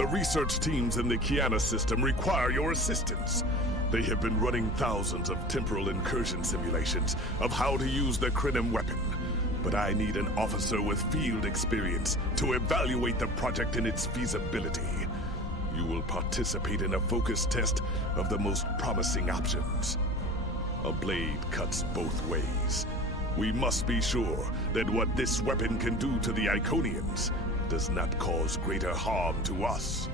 The research teams in the Kiana system require your assistance. They have been running thousands of temporal incursion simulations of how to use the Krenim weapon. But I need an officer with field experience to evaluate the project and its feasibility. You will participate in a focus test of the most promising options. A blade cuts both ways. We must be sure that what this weapon can do to the Iconians does not cause greater harm to us.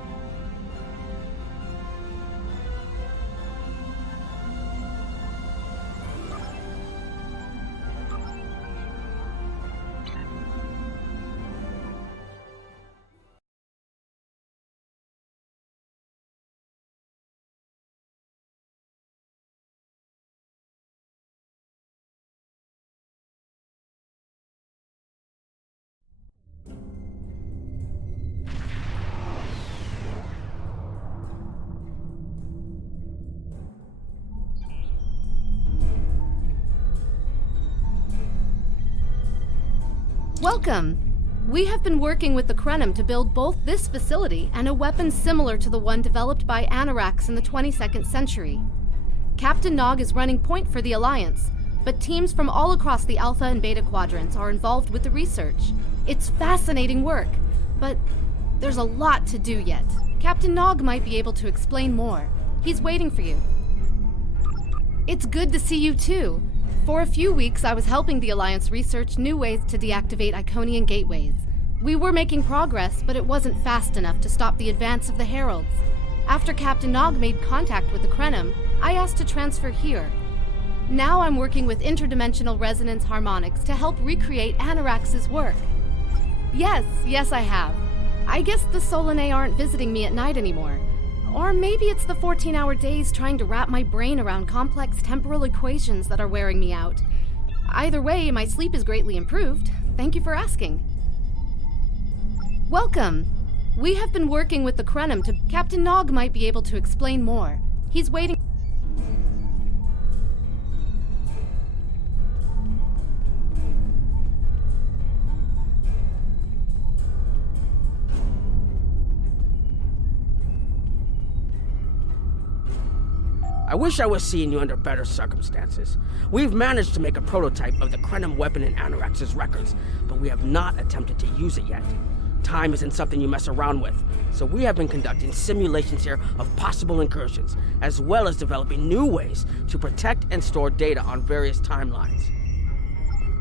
Welcome! We have been working with the Krenim to build both this facility and a weapon similar to the one developed by Anoraks in the 22nd century. Captain Nog is running point for the Alliance, but teams from all across the Alpha and Beta quadrants are involved with the research. It's fascinating work, but there's a lot to do yet. Captain Nog might be able to explain more. He's waiting for you. It's good to see you too. For a few weeks, I was helping the Alliance research new ways to deactivate Iconian gateways. We were making progress, but it wasn't fast enough to stop the advance of the Heralds. After Captain Nog made contact with the Krenim, I asked to transfer here. Now I'm working with interdimensional resonance harmonics to help recreate Anoraks' work. Yes, I have. I guess the Solanae aren't visiting me at night anymore. Or maybe it's the 14-hour days trying to wrap my brain around complex temporal equations that are wearing me out. Either way, my sleep is greatly improved. Thank you for asking. Welcome! We have been working with the Krenim to... Captain Nog might be able to explain more. He's waiting... I wish I was seeing you under better circumstances. We've managed to make a prototype of the Krenim weapon in Anoraks' records, but we have not attempted to use it yet. Time isn't something you mess around with, so we have been conducting simulations here of possible incursions, as well as developing new ways to protect and store data on various timelines.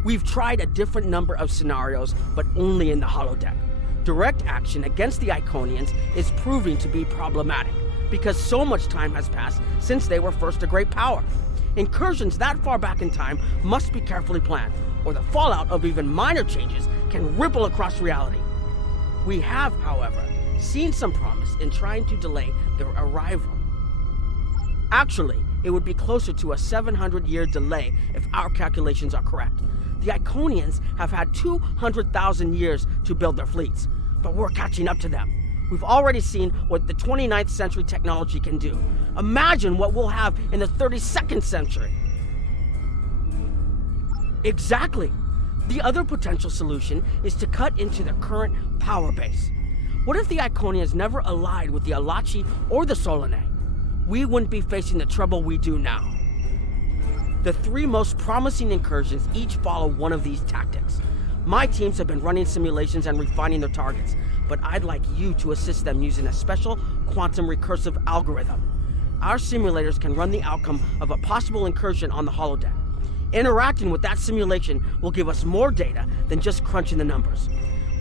We've tried a different number of scenarios, but only in the holodeck. Direct action against the Iconians is proving to be problematic, because so much time has passed since they were first a great power. Incursions that far back in time must be carefully planned, or the fallout of even minor changes can ripple across reality. We have, however, seen some promise in trying to delay their arrival. Actually, it would be closer to a 700-year delay if our calculations are correct. The Iconians have had 200,000 years to build their fleets, but we're catching up to them. We've already seen what the 29th century technology can do. Imagine what we'll have in the 32nd century. Exactly. The other potential solution is to cut into the current power base. What if the Iconians never allied with the Alachi or the Solanae? We wouldn't be facing the trouble we do now. The three most promising incursions each follow one of these tactics. My teams have been running simulations and refining their targets, but I'd like you to assist them using a special quantum recursive algorithm. Our simulators can run the outcome of a possible incursion on the holodeck. Interacting with that simulation will give us more data than just crunching the numbers.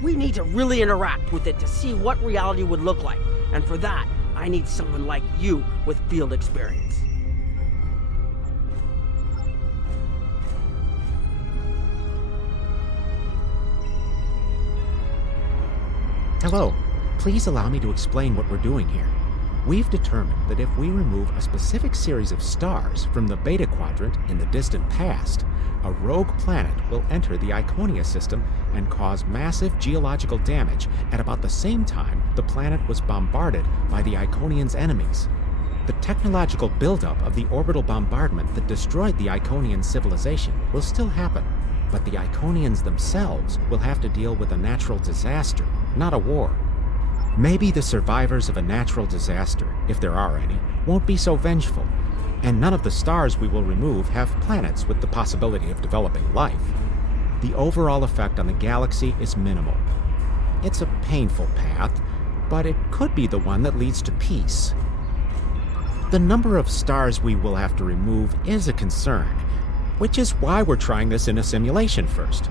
We need to really interact with it to see what reality would look like, and for that, I need someone like you with field experience. Hello. Please allow me to explain what we're doing here. We've determined that if we remove a specific series of stars from the Beta Quadrant in the distant past, a rogue planet will enter the Iconia system and cause massive geological damage at about the same time the planet was bombarded by the Iconians' enemies. The technological buildup of the orbital bombardment that destroyed the Iconian civilization will still happen, but the Iconians themselves will have to deal with a natural disaster, not a war. Maybe the survivors of a natural disaster, if there are any, won't be so vengeful, and none of the stars we will remove have planets with the possibility of developing life. The overall effect on the galaxy is minimal. It's a painful path, but it could be the one that leads to peace. The number of stars we will have to remove is a concern, which is why we're trying this in a simulation first.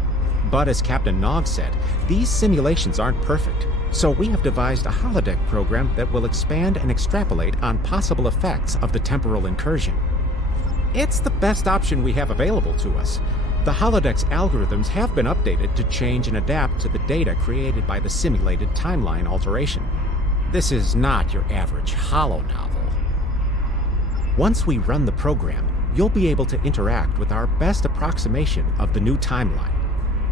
But as Captain Nog said, these simulations aren't perfect, so we have devised a holodeck program that will expand and extrapolate on possible effects of the temporal incursion. It's the best option we have available to us. The holodeck's algorithms have been updated to change and adapt to the data created by the simulated timeline alteration. This is not your average holo novel. Once we run the program, you'll be able to interact with our best approximation of the new timeline.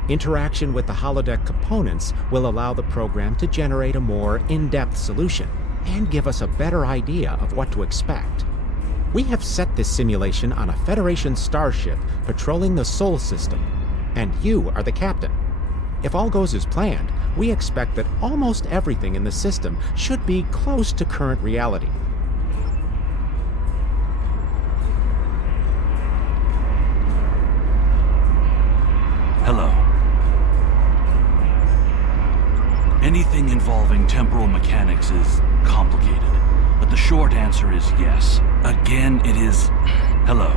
Interaction with the holodeck components will allow the program to generate a more in-depth solution and give us a better idea of what to expect. We have set this simulation on a Federation starship patrolling the Sol system, and you are the captain. If all goes as planned, we expect that almost everything in the system should be close to current reality. Hello. Anything involving temporal mechanics is complicated, but the short answer is yes. Again, it is... hello.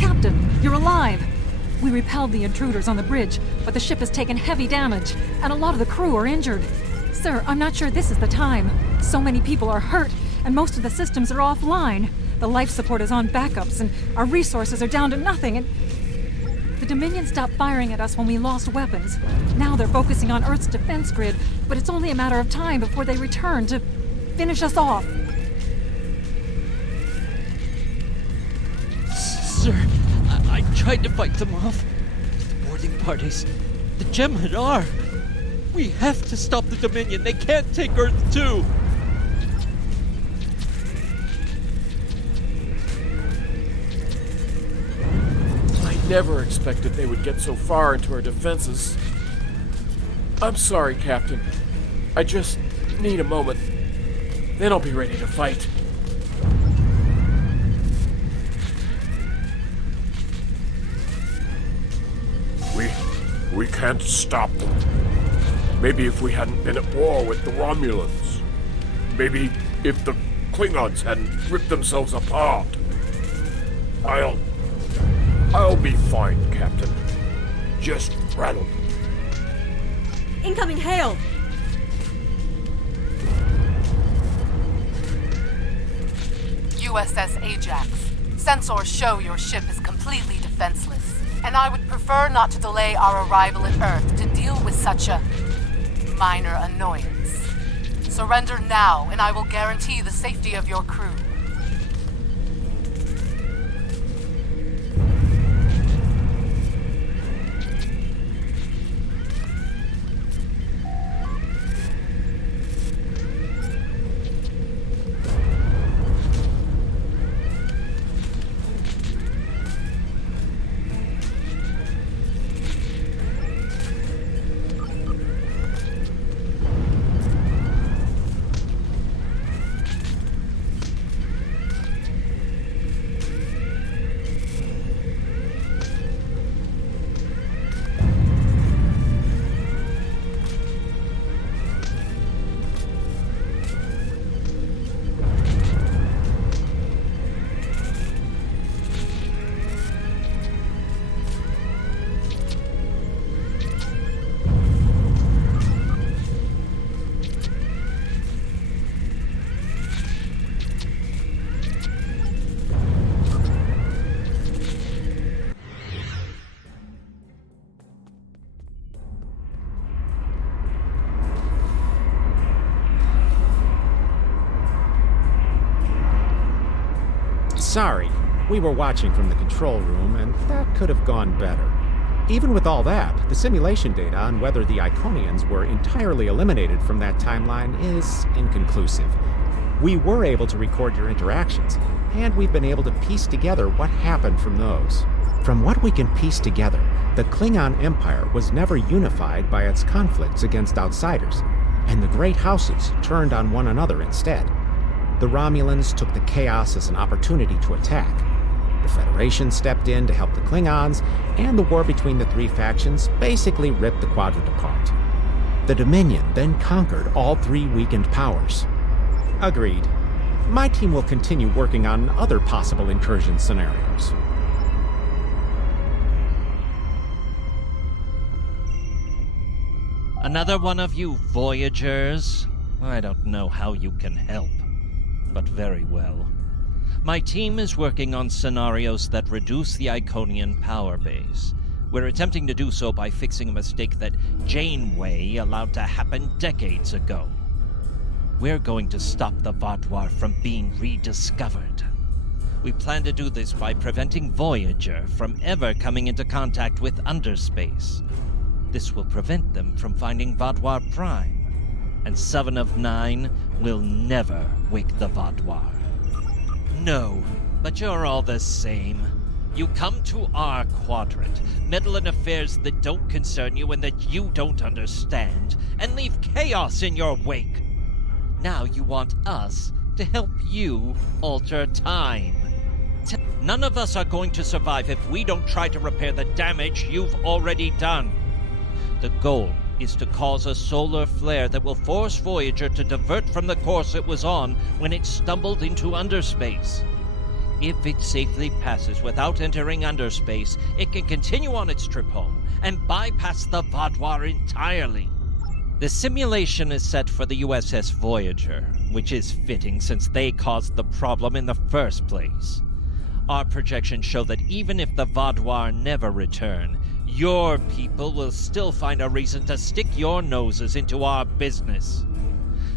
Captain, you're alive! We repelled the intruders on the bridge, but the ship has taken heavy damage, and a lot of the crew are injured. Sir, I'm not sure this is the time. So many people are hurt, and most of the systems are offline. The life support is on backups, and our resources are down to nothing, and... The Dominion stopped firing at us when we lost weapons. Now they're focusing on Earth's defense grid, but it's only a matter of time before they return to finish us off. Sir, I tried to fight them off. The boarding parties, the Jem'Hadar. We have to stop the Dominion. They can't take Earth too. I never expected they would get so far into our defenses. I'm sorry, Captain. I just need a moment. Then I'll be ready to fight. We can't stop them. Maybe if we hadn't been at war with the Romulans. Maybe if the Klingons hadn't ripped themselves apart. I'll be fine, Captain. Just rattled. Incoming hail! USS Ajax. Sensors show your ship is completely defenseless, and I would prefer not to delay our arrival at Earth to deal with such a minor annoyance. Surrender now, and I will guarantee the safety of your crew. Sorry, we were watching from the control room, and that could have gone better. Even with all that, the simulation data on whether the Iconians were entirely eliminated from that timeline is inconclusive. We were able to record your interactions, and we've been able to piece together what happened from those. From what we can piece together, the Klingon Empire was never unified by its conflicts against outsiders, and the great houses turned on one another instead. The Romulans took the chaos as an opportunity to attack. The Federation stepped in to help the Klingons, and the war between the three factions basically ripped the quadrant apart. The Dominion then conquered all three weakened powers. Agreed. My team will continue working on other possible incursion scenarios. Another one of you Voyagers? I don't know how you can help, but very well. My team is working on scenarios that reduce the Iconian power base. We're attempting to do so by fixing a mistake that Janeway allowed to happen decades ago. We're going to stop the Vaadwaur from being rediscovered. We plan to do this by preventing Voyager from ever coming into contact with underspace. This will prevent them from finding Vaadwaur Prime, and 7 of 9 will never wake the Vaadwaur. No, but you're all the same. You come to our quadrant, meddle in affairs that don't concern you and that you don't understand, and leave chaos in your wake. Now you want us to help you alter time. None of us are going to survive if we don't try to repair the damage you've already done. The goal is to cause a solar flare that will force Voyager to divert from the course it was on when it stumbled into underspace. If it safely passes without entering underspace, it can continue on its trip home and bypass the Vaadwaur entirely. The simulation is set for the USS Voyager, which is fitting since they caused the problem in the first place. Our projections show that even if the Vaadwaur never return, your people will still find a reason to stick your noses into our business.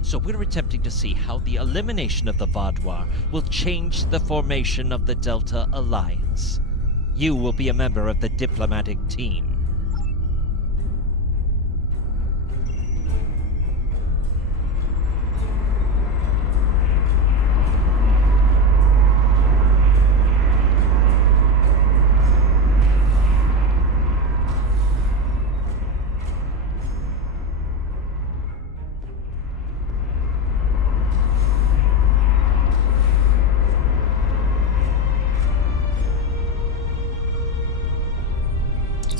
So we're attempting to see how the elimination of the Vaadwaur will change the formation of the Delta Alliance. You will be a member of the diplomatic team.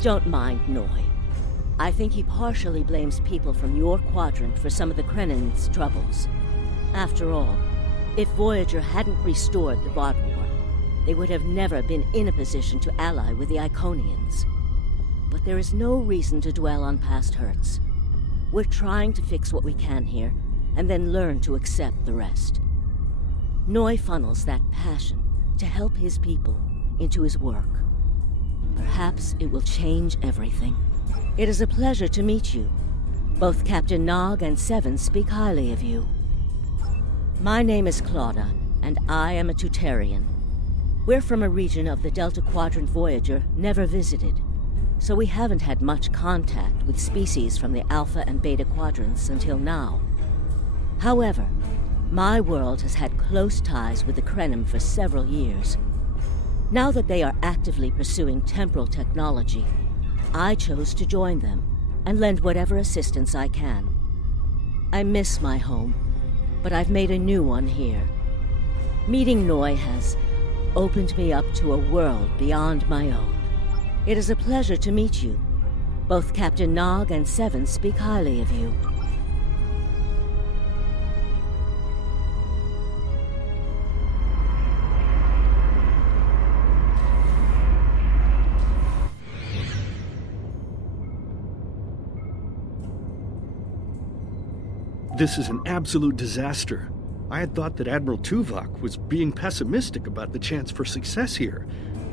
Don't mind Noy. I think he partially blames people from your quadrant for some of the Krennin's troubles. After all, if Voyager hadn't restored the Vaadwaur, they would have never been in a position to ally with the Iconians. But there is no reason to dwell on past hurts. We're trying to fix what we can here, and then learn to accept the rest. Noy funnels that passion to help his people into his work. Perhaps it will change everything. It is a pleasure to meet you. Both Captain Nog and Seven speak highly of you. My name is Claudia, and I am a Tutarian. We're from a region of the Delta Quadrant Voyager never visited, so we haven't had much contact with species from the Alpha and Beta Quadrants until now. However, my world has had close ties with the Krenim for several years. Now that they are actively pursuing temporal technology, I chose to join them and lend whatever assistance I can. I miss my home, but I've made a new one here. Meeting Noy has opened me up to a world beyond my own. It is a pleasure to meet you. Both Captain Nog and Seven speak highly of you. This is an absolute disaster. I had thought that Admiral Tuvok was being pessimistic about the chance for success here,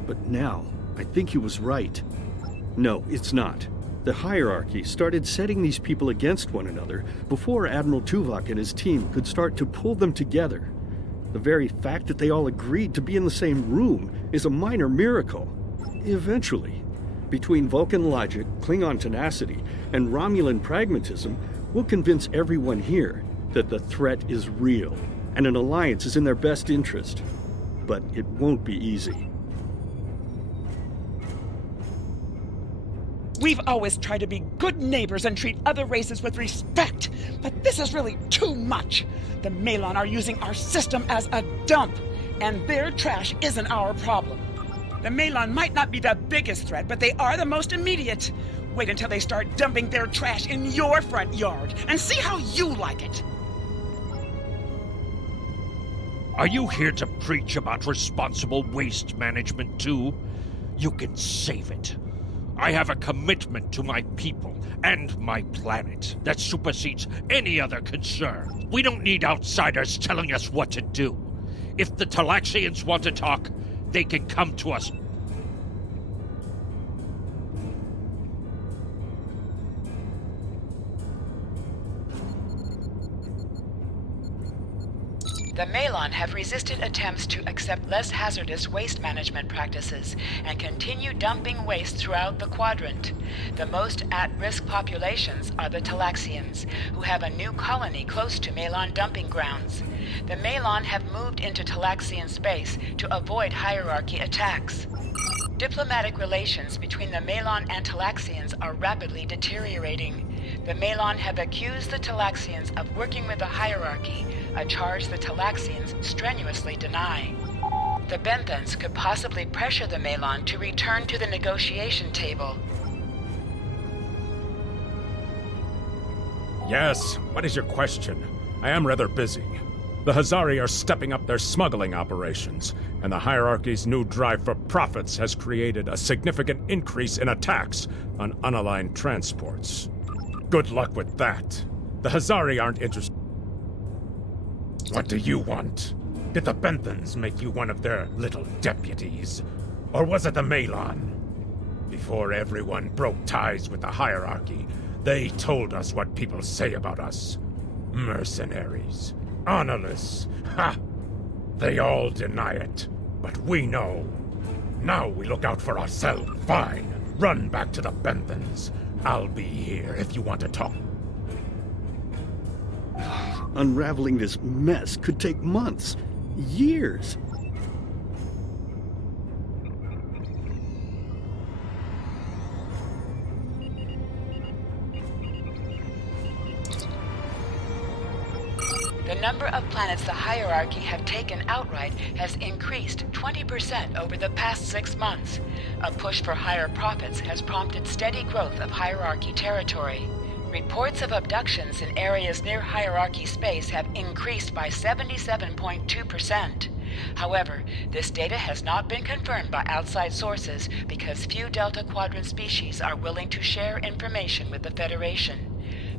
but now I think he was right. No, it's not. The hierarchy started setting these people against one another before Admiral Tuvok and his team could start to pull them together. The very fact that they all agreed to be in the same room is a minor miracle. Eventually, between Vulcan logic, Klingon tenacity, and Romulan pragmatism, we'll convince everyone here that the threat is real. and an alliance is in their best interest. But it won't be easy. We've always tried to be good neighbors and treat other races with respect, but this is really too much. The Malon are using our system as a dump, and their trash isn't our problem. The Malon might not be the biggest threat, but they are the most immediate. Wait until they start dumping their trash in your front yard, and see how you like it. Are you here to preach about responsible waste management too? You can save it. I have a commitment to my people and my planet that supersedes any other concern. We don't need outsiders telling us what to do. If the Talaxians want to talk, they can come to us. The Malon have resisted attempts to accept less hazardous waste management practices and continue dumping waste throughout the quadrant. The most at-risk populations are the Talaxians, who have a new colony close to Malon dumping grounds. The Malon have moved into Talaxian space to avoid hierarchy attacks. Diplomatic relations between the Malon and Talaxians are rapidly deteriorating. The Malon have accused the Talaxians of working with the hierarchy, a charge the Talaxians strenuously deny. The Benthans could possibly pressure the Malon to return to the negotiation table. Yes, what is your question? I am rather busy. The Hazari are stepping up their smuggling operations, and the hierarchy's new drive for profits has created a significant increase in attacks on unaligned transports. Good luck with that. The Hazari aren't interested. What do you want? Did the Benthans make you one of their little deputies? Or was it the Malon? Before everyone broke ties with the hierarchy, they told us what people say about us. Mercenaries. Honorless. Ha! They all deny it. But we know. Now we look out for ourselves. Fine. Run back to the Benthans. I'll be here if you want to talk. Unraveling this mess could take months, years. The number of planets the hierarchy have taken outright has increased 20% over the past 6 months. A push for higher profits has prompted steady growth of hierarchy territory. Reports of abductions in areas near hierarchy space have increased by 77.2%. However, this data has not been confirmed by outside sources because few Delta Quadrant species are willing to share information with the Federation.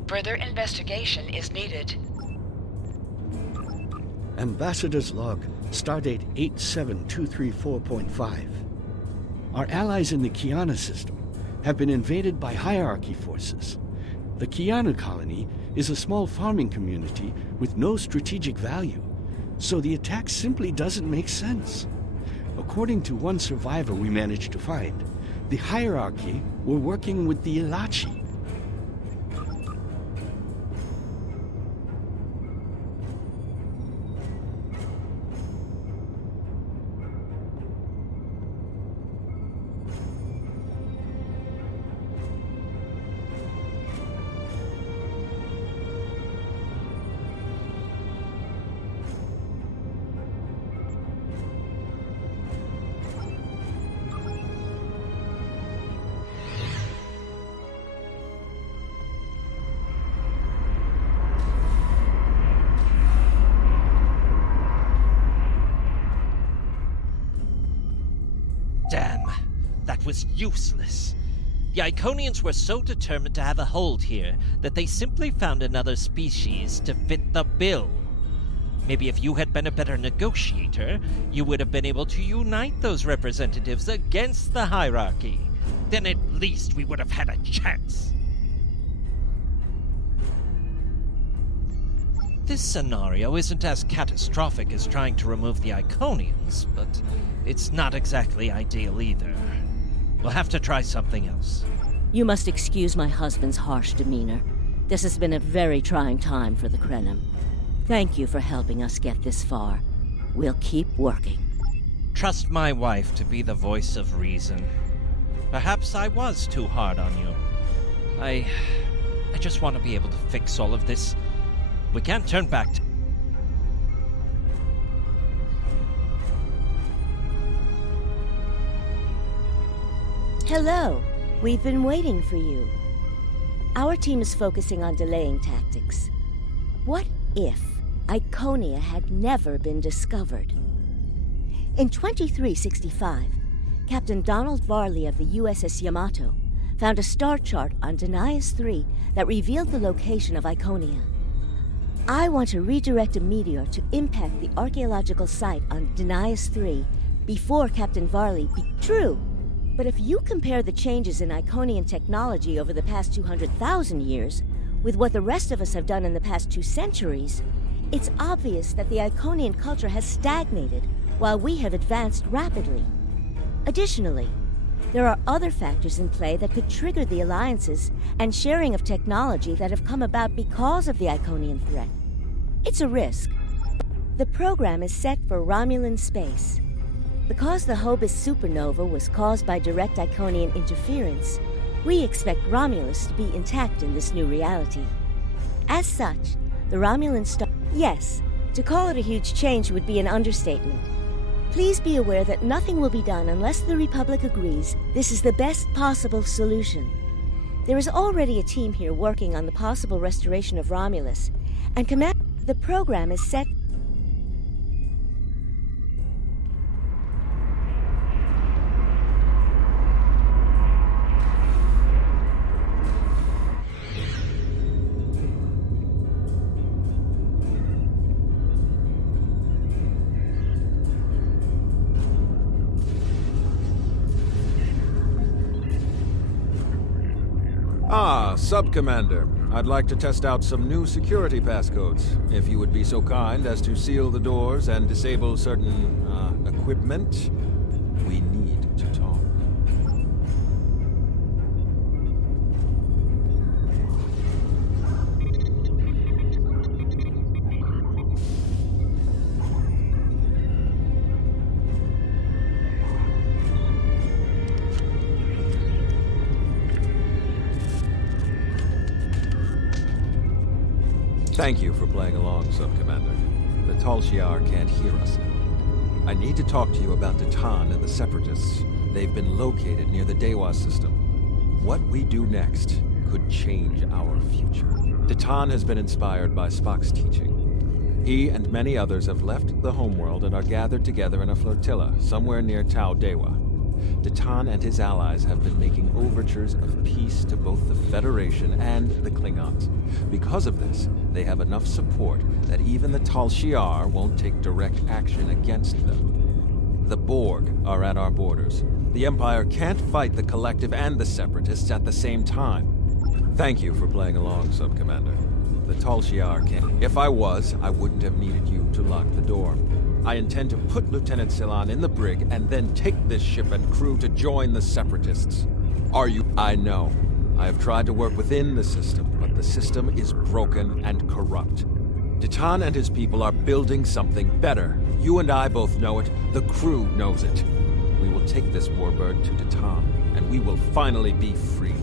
Further investigation is needed. Ambassador's log, stardate 87234.5. Our allies in the Kiana system have been invaded by hierarchy forces. The Kiana colony is a small farming community with no strategic value, so the attack simply doesn't make sense. According to one survivor we managed to find, the hierarchy were working with the Ilachi. Damn, that was useless. The Iconians were so determined to have a hold here that they simply found another species to fit the bill. Maybe if you had been a better negotiator, you would have been able to unite those representatives against the hierarchy. Then at least we would have had a chance. This scenario isn't as catastrophic as trying to remove the Iconians, but it's not exactly ideal either. We'll have to try something else. You must excuse my husband's harsh demeanor. This has been a very trying time for the Krenim. Thank you for helping us get this far. We'll keep working. Trust my wife to be the voice of reason. Perhaps I was too hard on you. I just want to be able to fix all of this. We can't turn back. Hello. We've been waiting for you. Our team is focusing on delaying tactics. What if Iconia had never been discovered? In 2365, Captain Donald Varley of the USS Yamato found a star chart on Denias 3 that revealed the location of Iconia. I want to redirect a meteor to impact the archaeological site on Denias 3 before Captain Varley True, but if you compare the changes in Iconian technology over the past 200,000 years with what the rest of us have done in the past 2 centuries, it's obvious that the Iconian culture has stagnated while we have advanced rapidly. Additionally, there are other factors in play that could trigger the alliances and sharing of technology that have come about because of the Iconian threat. It's a risk. The program is set for Romulan space. Because the Hobus supernova was caused by direct Iconian interference, we expect Romulus to be intact in this new reality. As such, the Romulan star... Yes, to call it a huge change would be an understatement. Please be aware that nothing will be done unless the Republic agrees this is the best possible solution. There is already a team here working on the possible restoration of Romulus, and the program is set... Sub-Commander, I'd like to test out some new security passcodes. If you would be so kind as to seal the doors and disable certain, equipment, we need to talk. Thank you for playing along, Sub-Commander. The Tal Shiar can't hear us now. I need to talk to you about Titan and the Separatists. They've been located near the Dewa system. What we do next could change our future. Titan has been inspired by Spock's teaching. He and many others have left the homeworld and are gathered together in a flotilla somewhere near Tau Dewa. Titan and his allies have been making overtures of peace to both the Federation and the Klingons. Because of this, they have enough support that even the Tal Shiar won't take direct action against them. The Borg are at our borders. The Empire can't fight the Collective and the Separatists at the same time. Thank you for playing along, Sub-Commander. The Tal Shiar can't. If I was, I wouldn't have needed you to lock the door. I intend to put Lieutenant Ceylon in the brig and then take this ship and crew to join the Separatists. Are you? I know. I have tried to work within the system, but the system is broken and corrupt. Titan and his people are building something better. You and I both know it. The crew knows it. We will take this warbird to Titan, and we will finally be free.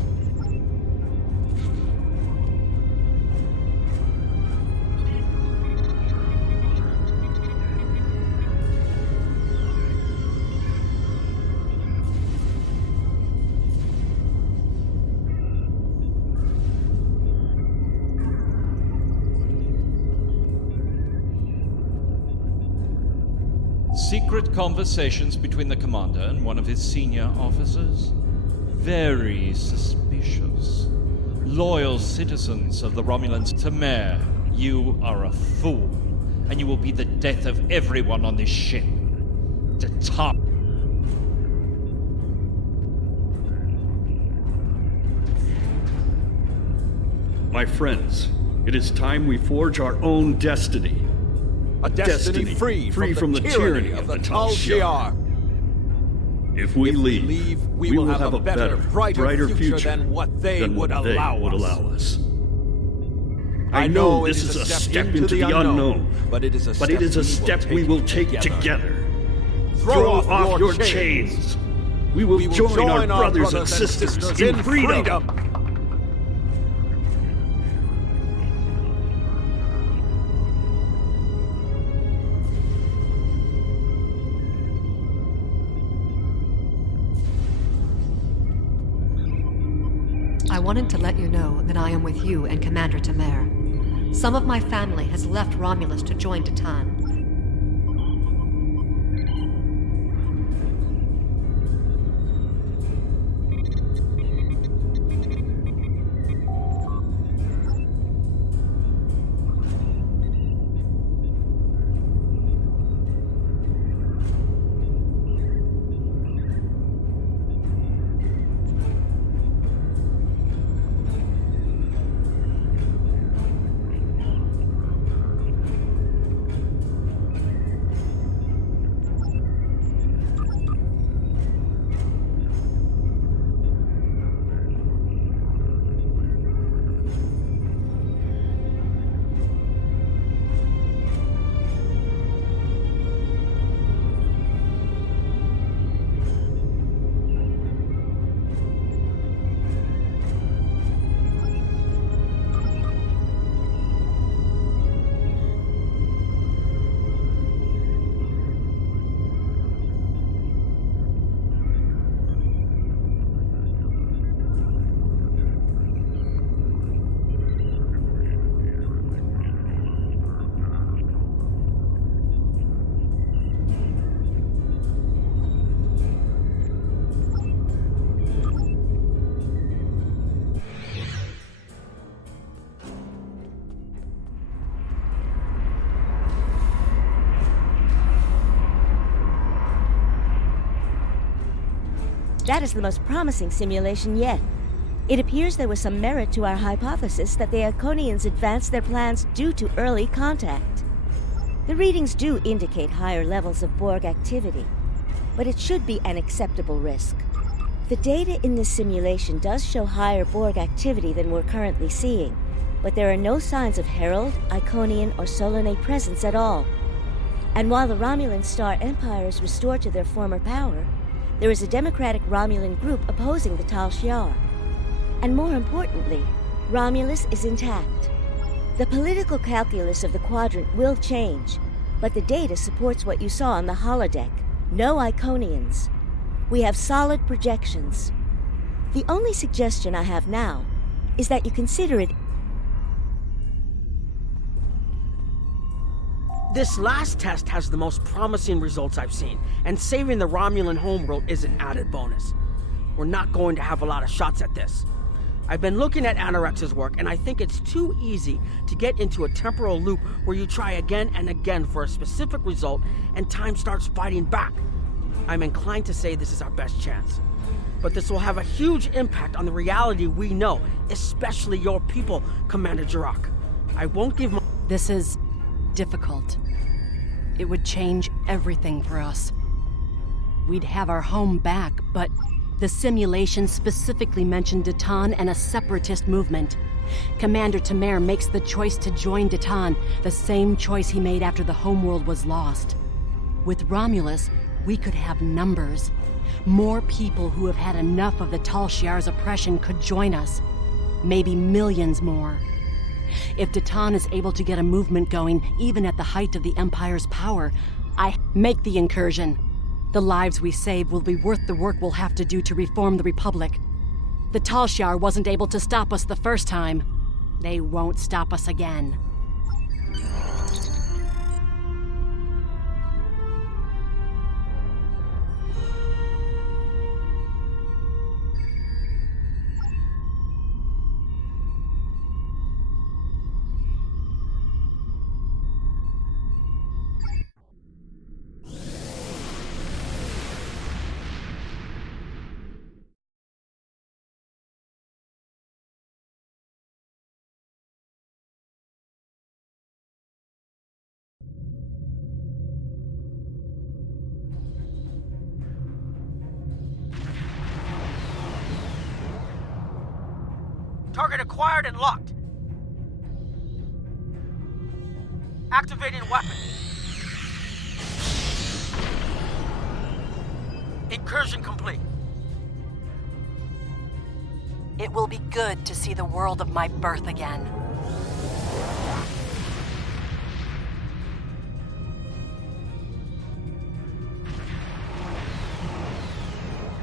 Secret conversations between the commander and one of his senior officers? Very suspicious. Loyal citizens of the Romulans. Tamer, you are a fool, and you will be the death of everyone on this ship. The top. My friends, it is time we forge our own destiny. A destiny free from the tyranny of the Tal Shiar. If we leave, we will have a better, brighter future than what they would allow us. I know this is a step into the unknown, but it is a step we will take together. Throw off your chains. We will join our brothers and sisters in freedom. I wanted to let you know that I am with you and Commander Tamer. Some of my family has left Romulus to join Titan. That is the most promising simulation yet. It appears there was some merit to our hypothesis that the Iconians advanced their plans due to early contact. The readings do indicate higher levels of Borg activity, but it should be an acceptable risk. The data in this simulation does show higher Borg activity than we're currently seeing, but there are no signs of Herald, Iconian, or Solanae presence at all. And while the Romulan Star Empire is restored to their former power, there is a democratic Romulan group opposing the Tal Shiar. And more importantly, Romulus is intact. The political calculus of the Quadrant will change, but the data supports what you saw on the holodeck. No Iconians. We have solid projections. The only suggestion I have now is that you consider it. This last test has the most promising results I've seen, and saving the Romulan homeworld is an added bonus. We're not going to have a lot of shots at this. I've been looking at Anorex's work, and I think it's too easy to get into a temporal loop where you try again and again for a specific result, and time starts fighting back. I'm inclined to say this is our best chance. But this will have a huge impact on the reality we know, especially your people, Commander Jirak. I won't give my... This is difficult. It would change everything for us. We'd have our home back, but the simulation specifically mentioned Titan and a separatist movement. Commander Tamer makes the choice to join Titan, the same choice he made after the homeworld was lost. With Romulus, we could have numbers. More people who have had enough of the Tal Shiar's oppression could join us. Maybe millions more. If Titan is able to get a movement going, even at the height of the Empire's power, I make the incursion. The lives we save will be worth the work we'll have to do to reform the Republic. The Tal Shiar wasn't able to stop us the first time. They won't stop us again. Target acquired and locked. Activating weapon. Incursion complete. It will be good to see the world of my birth again.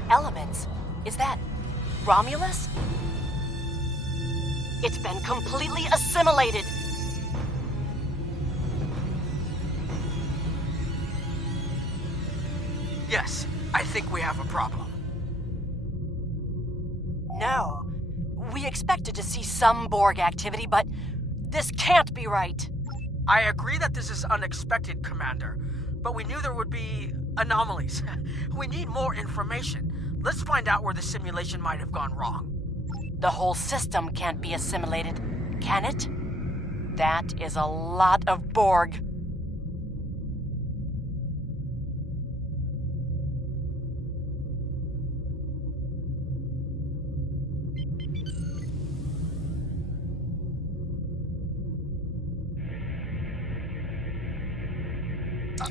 Elements? Is that Romulus? It's been completely assimilated. Yes, I think we have a problem. No. We expected to see some Borg activity, but this can't be right. I agree that this is unexpected, Commander, but we knew there would be anomalies. We need more information. Let's find out where the simulation might have gone wrong. The whole system can't be assimilated, can it? That is a lot of Borg.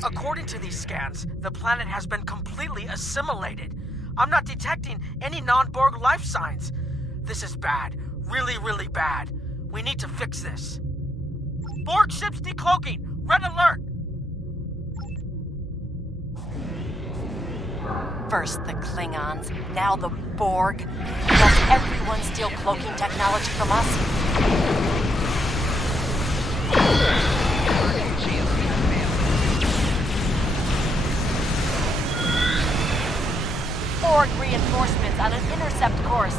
According to these scans, the planet has been completely assimilated. I'm not detecting any non-Borg life signs. This is bad. Really, really bad. We need to fix this. Borg ships decloaking! Red alert! First the Klingons, now the Borg. Does everyone steal cloaking technology from us? Borg reinforcements on an intercept course.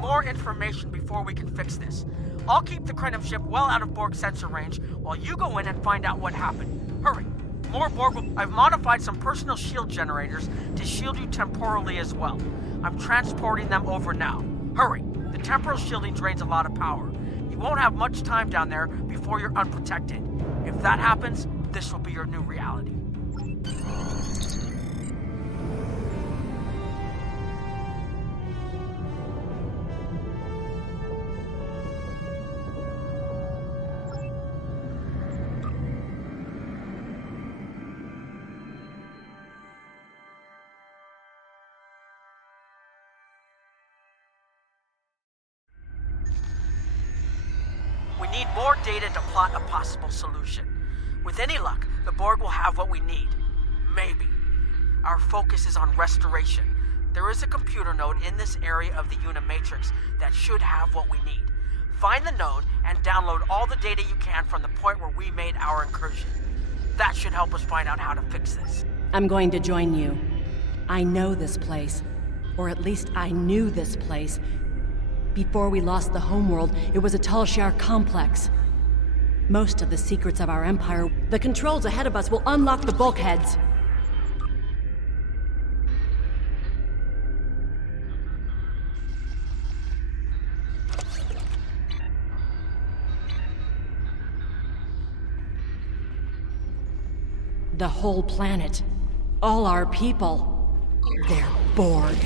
More information before we can fix this. I'll keep the Krenim ship well out of Borg sensor range while you go in and find out what happened. Hurry. More Borg will... I've modified some personal shield generators to shield you temporally as well. I'm transporting them over now. Hurry. The temporal shielding drains a lot of power. You won't have much time down there before you're unprotected. If that happens, this will be your new reality. We need more data to plot a possible solution. With any luck, the Borg will have what we need. Maybe. Our focus is on restoration. There is a computer node in this area of the Unimatrix that should have what we need. Find the node and download all the data you can from the point where we made our incursion. That should help us find out how to fix this. I'm going to join you. I know this place. Or at least I knew this place. Before we lost the homeworld, it was a Tal Shiar complex. Most of the secrets of our empire, the controls ahead of us will unlock the bulkheads. The whole planet. All our people. They're Borg.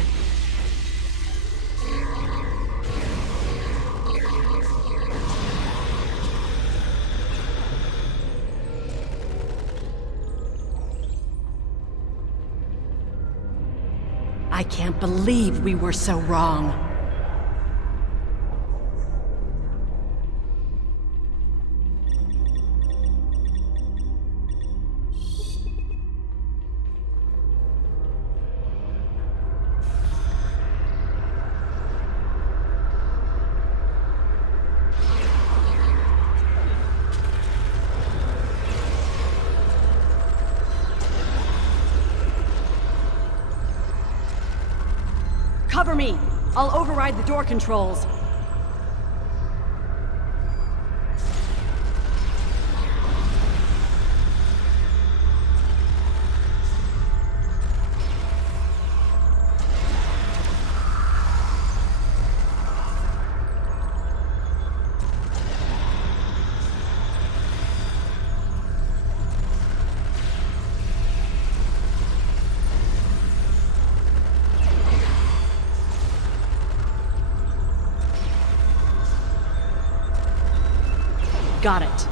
I can't believe we were so wrong. Cover me! I'll override the door controls. Got it.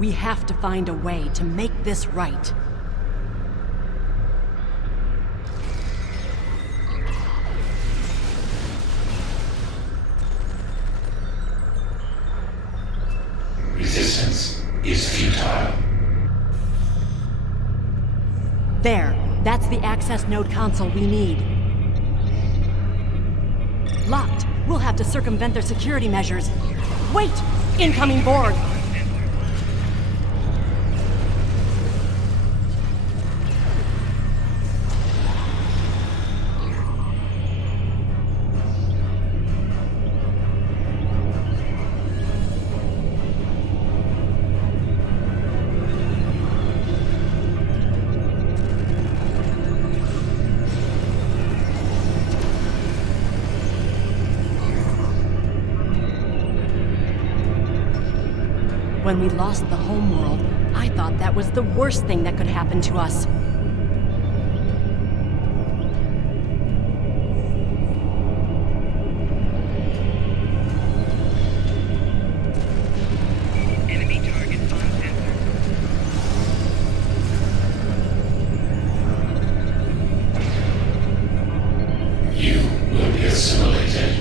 We have to find a way to make this right. Resistance is futile. There. That's the access node console we need. Locked. We'll have to circumvent their security measures. Wait! Incoming Borg! When we lost the homeworld, I thought that was the worst thing that could happen to us. Enemy target on sensor. You will be assimilated.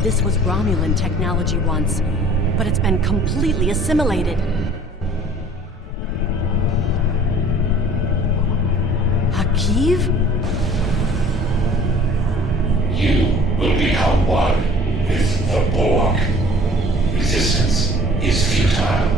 This was Romulan technology once, but it's been completely assimilated. Hakiv? You will become one with the Borg. Resistance is futile.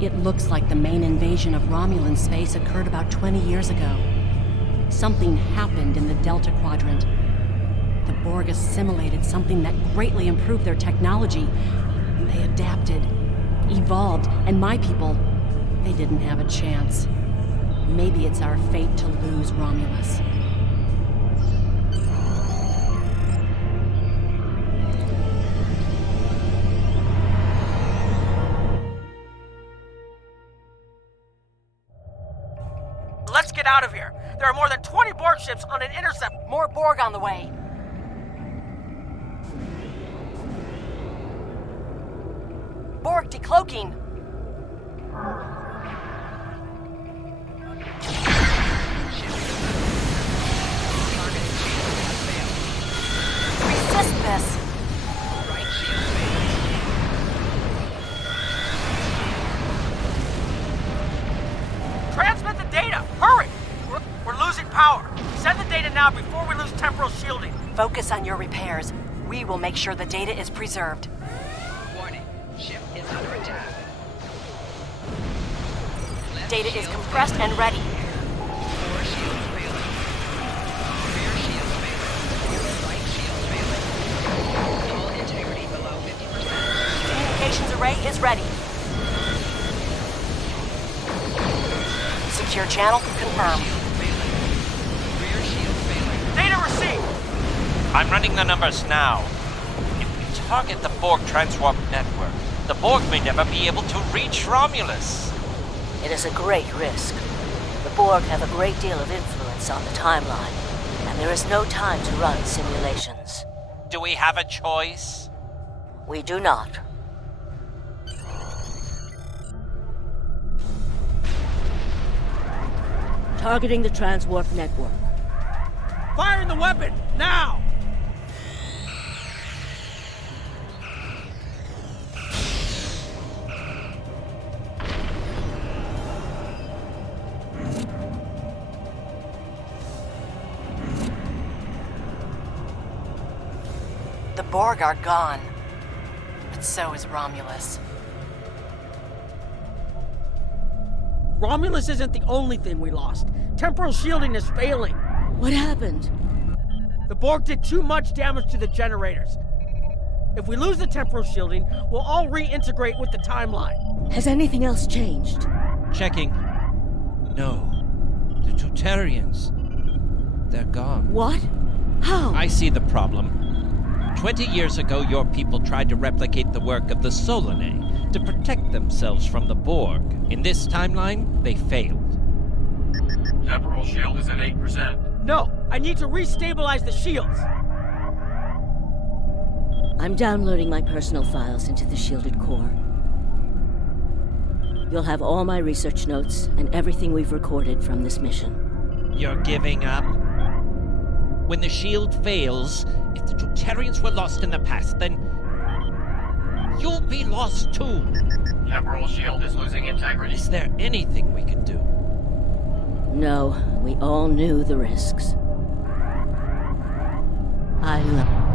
It looks like the main invasion of Romulan space occurred about 20 years ago. Something happened in the Delta Quadrant. The Borg assimilated something that greatly improved their technology. They adapted, evolved, and my people, they didn't have a chance. Maybe it's our fate to lose Romulus. Let's get out of here. There are more than 20 Borg ships on an intercept. More Borg on the way. Borg decloaking. Resist this. Transmit the data! Hurry! We're losing power. Send the data now before we lose temporal shielding. Focus on your repairs. We will make sure the data is preserved. Warning. Ship is under attack. Data is compressed and ready. Core shields failing. Rear shields failing. Right shields failing. Hull integrity below 50%. Communications array is ready. Secure channel confirmed. Data I'm running the numbers now. If we target the Borg transwarp network, the Borg may never be able to reach Romulus. It is a great risk. The Borg have a great deal of influence on the timeline, and there is no time to run simulations. Do we have a choice? We do not. Targeting the transwarp network. Firing the weapon, now! The Borg are gone, but so is Romulus. Romulus isn't the only thing we lost. Temporal shielding is failing. What happened? The Borg did too much damage to the generators. If we lose the temporal shielding, we'll all reintegrate with the timeline. Has anything else changed? Checking. No. The Tutarians. They're gone. What? How? I see the problem. 20 years ago, your people tried to replicate the work of the Solanae to protect themselves from the Borg. In this timeline, they failed. Temporal shield is at 8%. No, I need to restabilize the shields. I'm downloading my personal files into the shielded core. You'll have all my research notes and everything we've recorded from this mission. You're giving up? When the shield fails, if the Tutarians were lost in the past, then you'll be lost too. Temporal shield is losing integrity. Is there anything we can do? No, we all knew the risks. I love...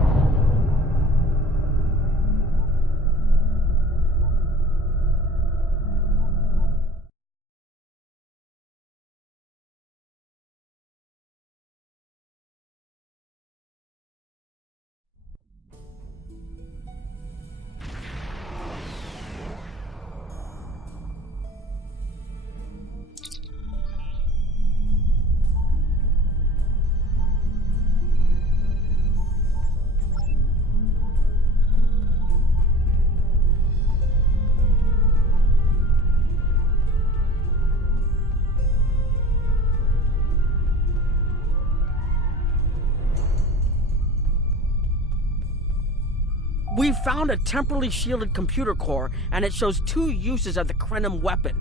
We found a temporally shielded computer core, and it shows 2 uses of the Krenim weapon.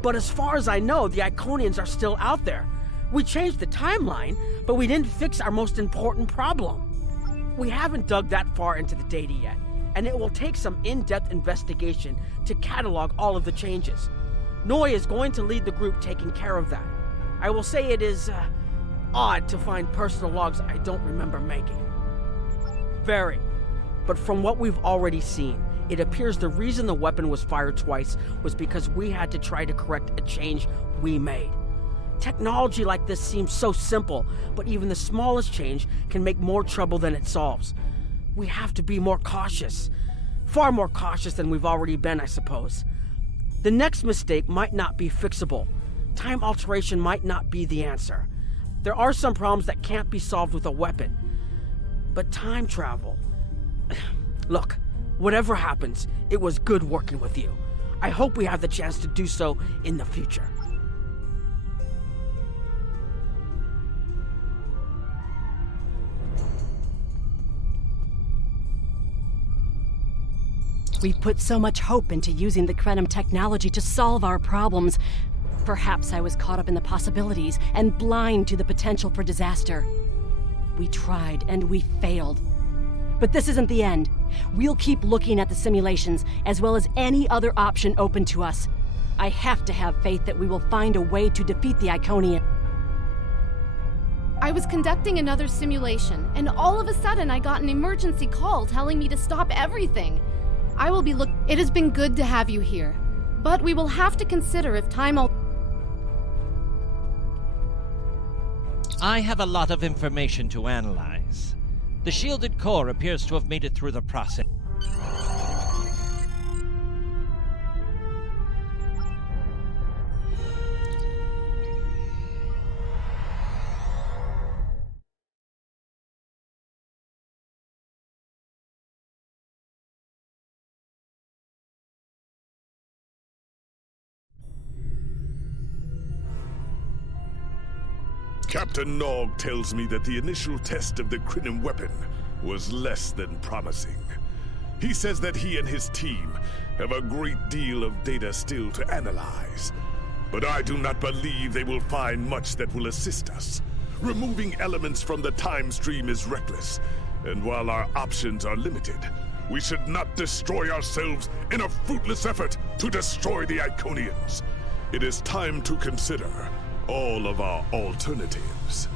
But as far as I know, the Iconians are still out there. We changed the timeline, but we didn't fix our most important problem. We haven't dug that far into the data yet, and it will take some in-depth investigation to catalog all of the changes. Noi is going to lead the group taking care of that. I will say it is, odd to find personal logs I don't remember making. Very. But from what we've already seen, it appears the reason the weapon was fired twice was because we had to try to correct a change we made. Technology like this seems so simple, but even the smallest change can make more trouble than it solves. We have to be more cautious. Far more cautious than we've already been, I suppose. The next mistake might not be fixable. Time alteration might not be the answer. There are some problems that can't be solved with a weapon. But time travel... Look, whatever happens, it was good working with you. I hope we have the chance to do so in the future. We've put so much hope into using the Krenim technology to solve our problems. Perhaps I was caught up in the possibilities and blind to the potential for disaster. We tried and we failed. But this isn't the end. We'll keep looking at the simulations, as well as any other option open to us. I have to have faith that we will find a way to defeat the Iconian. I was conducting another simulation, and all of a sudden I got an emergency call telling me to stop everything. I will be It has been good to have you here, but we will have to consider if time I have a lot of information to analyze. The shielded core appears to have made it through the process. Captain Nog tells me that the initial test of the Crinum weapon was less than promising. He says that he and his team have a great deal of data still to analyze. But I do not believe they will find much that will assist us. Removing elements from the time stream is reckless, and while our options are limited, we should not destroy ourselves in a fruitless effort to destroy the Iconians. It is time to consider all of our alternatives.